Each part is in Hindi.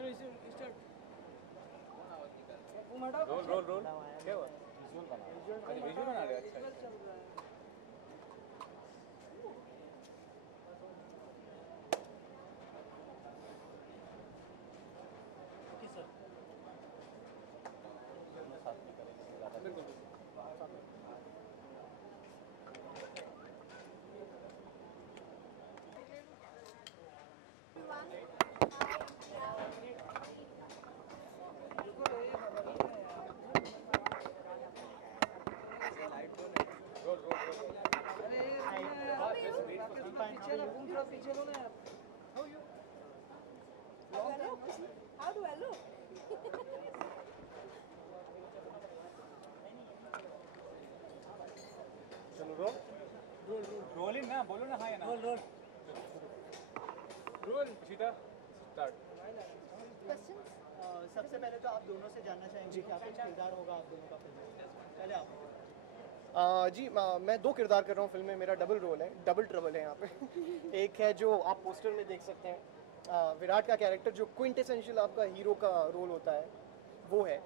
रोल रोल क्या हुआ? विजुअल बना रहे हो? अच्छा। बिल्कुल। Roll roll roll. पीछे लो ना यार। How do I look? चलो रोल रोल रोल रोलिंग ना बोलो ना हाँ या ना रोल रोल रोल सीधा स्टार्ट। Questions? सबसे पहले तो आप दोनों से जानना चाहेंगे कि आपका किरदार होगा आप दोनों का फिल्म में। पहले आप जी मैं दो किरदार कर रहा हूँ फिल्म में। मेरा डबल रोल है, डबल ट्रबल है यहाँ पे। एक है जो आप पोस्टर में देख सकते हैं, विराट का कैरेक्टर जो क्विंटेसेंशियल आपका हीरो का रोल होता है वो है,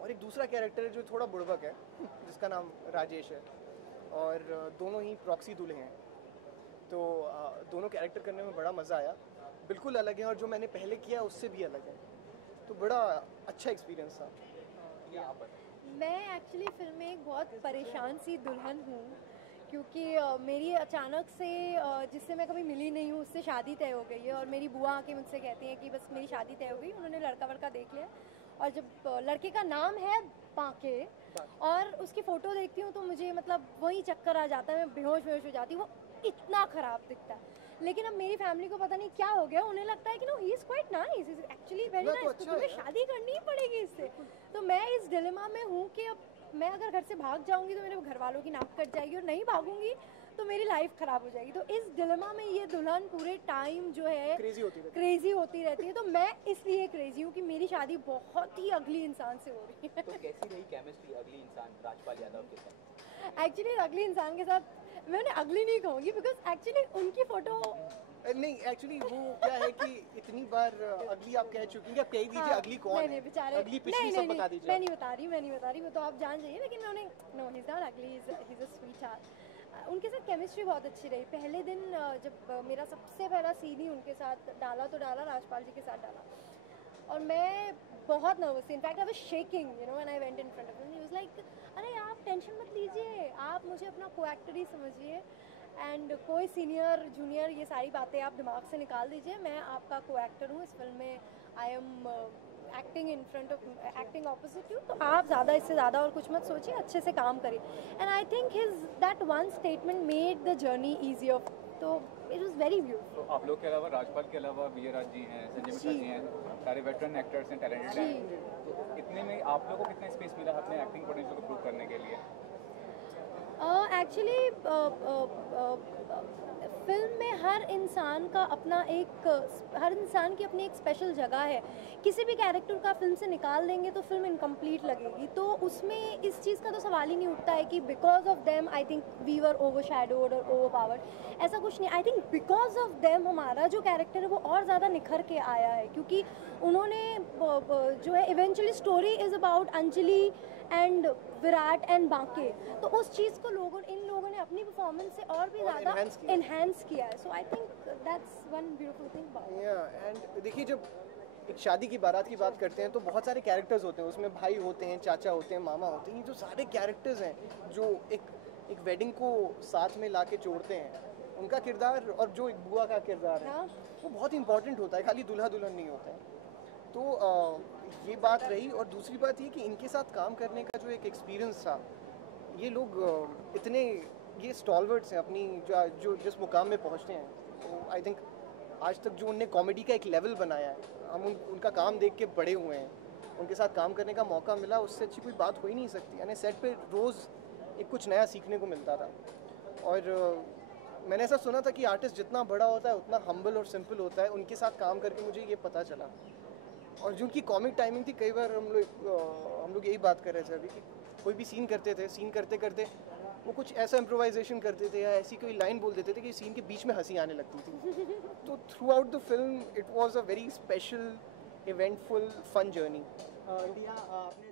और एक दूसरा कैरेक्टर है जो थोड़ा बुड़बक है जिसका नाम राजेश है, और दोनों ही प्रॉक्सी दूल्हे हैं। तो दोनों कैरेक्टर करने में बड़ा मज़ा आया, बिल्कुल अलग है और जो मैंने पहले किया उससे भी अलग है, तो बड़ा अच्छा एक्सपीरियंस था। मैं एक्चुअली फिल्म में एक बहुत परेशान सी दुल्हन हूँ, क्योंकि मेरी अचानक से जिससे मैं कभी मिली नहीं हूँ उससे शादी तय हो गई है, और मेरी बुआ आके मुझसे कहती हैं कि बस मेरी शादी तय हो गई। उन्होंने लड़का वड़का देख लिया, और जब लड़के का नाम है बांके और उसकी फ़ोटो देखती हूँ तो मुझे मतलब वही चक्कर आ जाता है, मैं बेहोश हो जाती हूँ, वो इतना ख़राब दिखता है। लेकिन अब मेरी फैमिली को पता नहीं क्या हो गया, उन्हें लगता है कि no he is quite nice, is actually very nice, तो तुम्हें शादी करनी ही पड़ेगी इससे। तो मैं इस डिलेमा में हूँ कि अब मैं अगर घर से भाग जाऊंगी तो मेरे घर वालों की नाक कट जाएगी, और नहीं भागूंगी तो मेरी लाइफ खराब हो जाएगी। तो इस डिलेमा में ये दुल्हन पूरे टाइम जो है क्रेजी होती रहती है। तो मैं इसलिए क्रेजी हूँ कि मेरी शादी बहुत ही अगली इंसान से हो रही है। तो कैसी रही केमिस्ट्री अगली इंसान राजपाल यादव के साथ? एक्चुअली अगली इंसान के साथ मैं उन्हें अगली नहीं कहूँगी, बिकॉज एक्चुअली उनकी फोटो नहीं, एक्चुअली वो क्या है कि इतनी बार अगली आप कह चुकी हैं, आप कह दीजिए अगली कौन है, बेचारे अगली पिछली सब बता दीजिए। मैं नहीं बता रही, वो तो आप जान जाइए। लेकिन मैं उन्हें नो ही इज नॉट अगली, he is a sweet heart. उनके साथ केमिस्ट्री बहुत अच्छी रही। पहले दिन जब मेरा सबसे पहला सीन ही उनके साथ डाला राजपाल जी के साथ डाला, और मैं बहुत नर्वस थी। In fact I was shaking you know when I went in front of him. He was like अरे आप टेंशन मत लीजिए, आप मुझे अपना को एक्टर ही समझिए, एंड कोई सीनियर जूनियर ये सारी बातें आप दिमाग से निकाल दीजिए, मैं आपका को एक्टर हूँ इस फिल्म में। I am acting opposite you, तो आप ज़्यादा इससे ज़्यादा और कुछ मत सोचिए, अच्छे से काम करिए। And I think his that one statement made the journey easier, तो इट वाज वेरी ब्यूटीफुल। तो आप लोग के अलावा राजपाल के अलावा विजय राज जी हैं, संजय मिश्रा जी हैं, सारे वेटरन एक्टर्स हैं, टैलेंटेड हैं, तो इतने में आप लोगों को कितना स्पेस मिला अपने एक्टिंग पोटेंशियल को प्रूव करने के लिए? एक्चुअली फिल्म में हर इंसान की अपनी एक स्पेशल जगह है। किसी भी कैरेक्टर का फिल्म से निकाल देंगे तो फिल्म इनकम्प्लीट लगेगी, तो उसमें इस चीज़ का तो सवाल ही नहीं उठता है कि because of them I think we were overshadowed और ओवरपावर्ड, ऐसा कुछ नहीं। I think because of them हमारा जो कैरेक्टर है वो और ज़्यादा निखर के आया है, क्योंकि उन्होंने जो है eventually story is about Anjali and Virat and Banke, तो उस चीज़ को इन लोगों ने अपनी परफॉर्मेंस से और भी ज़्यादा इन्हेंस किया है। So I think that's one beautiful thing about. And देखिए, जब एक शादी की बारात की बात करते हैं तो बहुत सारे कैरेक्टर्स होते हैं उसमें, भाई होते हैं, चाचा होते हैं, मामा होते हैं, ये जो सारे कैरेक्टर्स हैं जो एक वेडिंग को साथ में ला के जोड़ते हैं, उनका किरदार और जो एक बुआ का किरदार है वो बहुत इंपॉर्टेंट होता है, खाली दूल्हा दुल्हन नहीं होता है। तो ये बात रही, और दूसरी बात ये कि इनके साथ काम करने का जो एक एक्सपीरियंस था, ये लोग ये स्टॉलवर्ड्स हैं अपनी जो जिस मुकाम में पहुंचते हैं, तो आई थिंक आज तक जो उनने कॉमेडी का एक लेवल बनाया है, हम उनका काम देख के बड़े हुए हैं, उनके साथ काम करने का मौका मिला, उससे अच्छी कोई बात हो ही नहीं सकती। यानी सेट पे रोज़ एक कुछ नया सीखने को मिलता था, और मैंने ऐसा सुना था कि आर्टिस्ट जितना बड़ा होता है उतना हम्बल और सिंपल होता है। उनके साथ काम करके मुझे ये पता चला, और जो उनकी कॉमिक टाइमिंग थी, कई बार हम लोग यही बात कर रहे थे अभी कि कोई भी सीन करते थे, सीन करते करते वो कुछ ऐसा इम्प्रोवाइजेशन करते थे या ऐसी कोई लाइन बोल देते थे कि सीन के बीच में हंसी आने लगती थी। तो throughout the film it was a very special eventful fun journey. दिया आपने